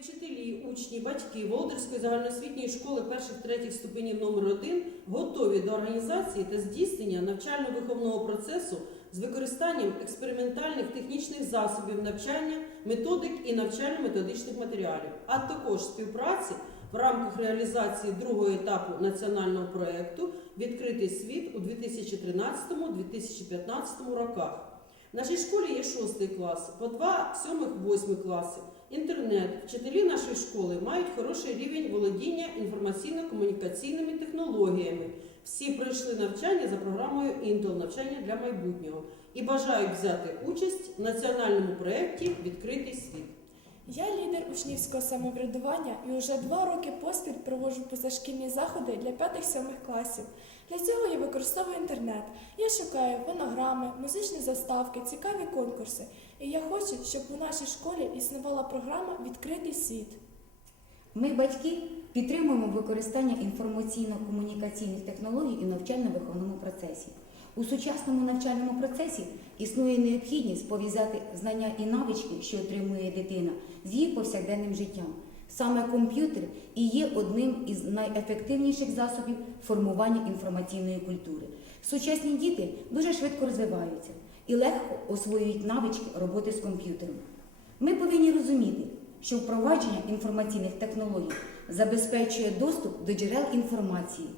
вчителі, учні, батьки Володарської загальноосвітньої школи перших-третіх ступенів номер 1 готові до організації та здійснення навчально-виховного процесу з використанням експериментальних технічних засобів навчання, методик і навчально-методичних матеріалів, а також співпраці в рамках реалізації другого етапу національного проєкту Відкритий світ у 2013-2015 роках. В нашій школі є шостий клас, по два сьомих, восьмих класи, інтернет. Вчителі нашої школи мають хороший рівень володіння інформаційно-комунікаційними технологіями. Всі пройшли навчання за програмою Intel навчання для майбутнього і бажають взяти участь в національному проєкті Відкритий світ. Я лідер учнівського самоврядування і уже два роки поспіль проводжу позашкільні заходи для 5-7 класів. Для цього я використовую інтернет. Я шукаю фонограми, музичні заставки, цікаві конкурси. І я хочу, щоб у нашій школі існувала програма Відкритий світ. Ми, батьки, підтримуємо використання інформаційно-комунікаційних технологій у навчально-виховному процесі. У сучасному навчальному процесі існує необхідність пов'язати знання і навички, що отримує дитина, з її повсякденним життям. Саме комп'ютер і є одним із найефективніших засобів формування інформаційної культури. Сучасні діти дуже швидко розвиваються і легко освоюють навички роботи з комп'ютером. Ми повинні розуміти, що впровадження інформаційних технологій забезпечує доступ до джерел інформації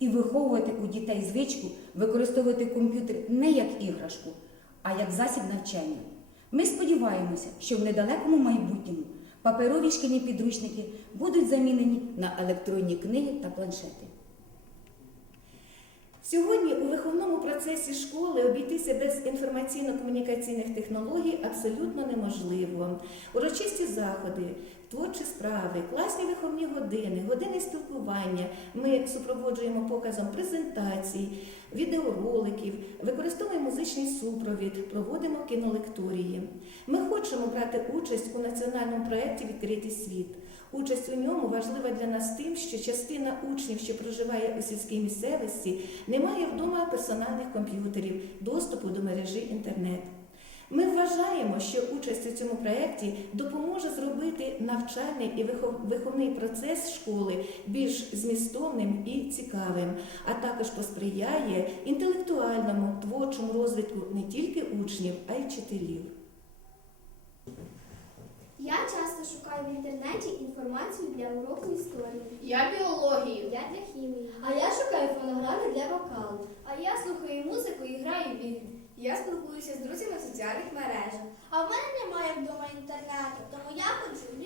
і виховувати у дітей звичку використовувати комп'ютер не як іграшку, а як засіб навчання. Ми сподіваємося, що в недалекому майбутньому паперові шкільні підручники будуть замінені на електронні книги та планшети. Сьогодні у виховному процесі школи обійтися без інформаційно-комунікаційних технологій абсолютно неможливо. Урочисті заходи, творчі справи, класні виховні години, години спілкування. Ми супроводжуємо показом презентацій, відеороликів, використовуємо музичний супровід, проводимо кінолекторії. Ми хочемо брати участь у національному проєкті Відкритий світ. Участь у ньому важлива для нас тим, що частина учнів, що проживає у сільській місцевості, не має вдома персональних комп'ютерів, доступу до мережі інтернет. Ми вважаємо, що участь у цьому проєкті допоможе зробити навчальний і виховний процес школи більш змістовним і цікавим, а також посприяє інтелектуальному творчому розвитку не тільки учнів, а й вчителів. Я шукаю в інтернеті інформацію для уроку історії. Я біологію. Я для хімії. А я шукаю фонограми для вокалу. А я слухаю музику і граю в ігри. Я спілкуюся з друзями в соціальних мережах. А в мене немає вдома інтернету, тому я ходжу в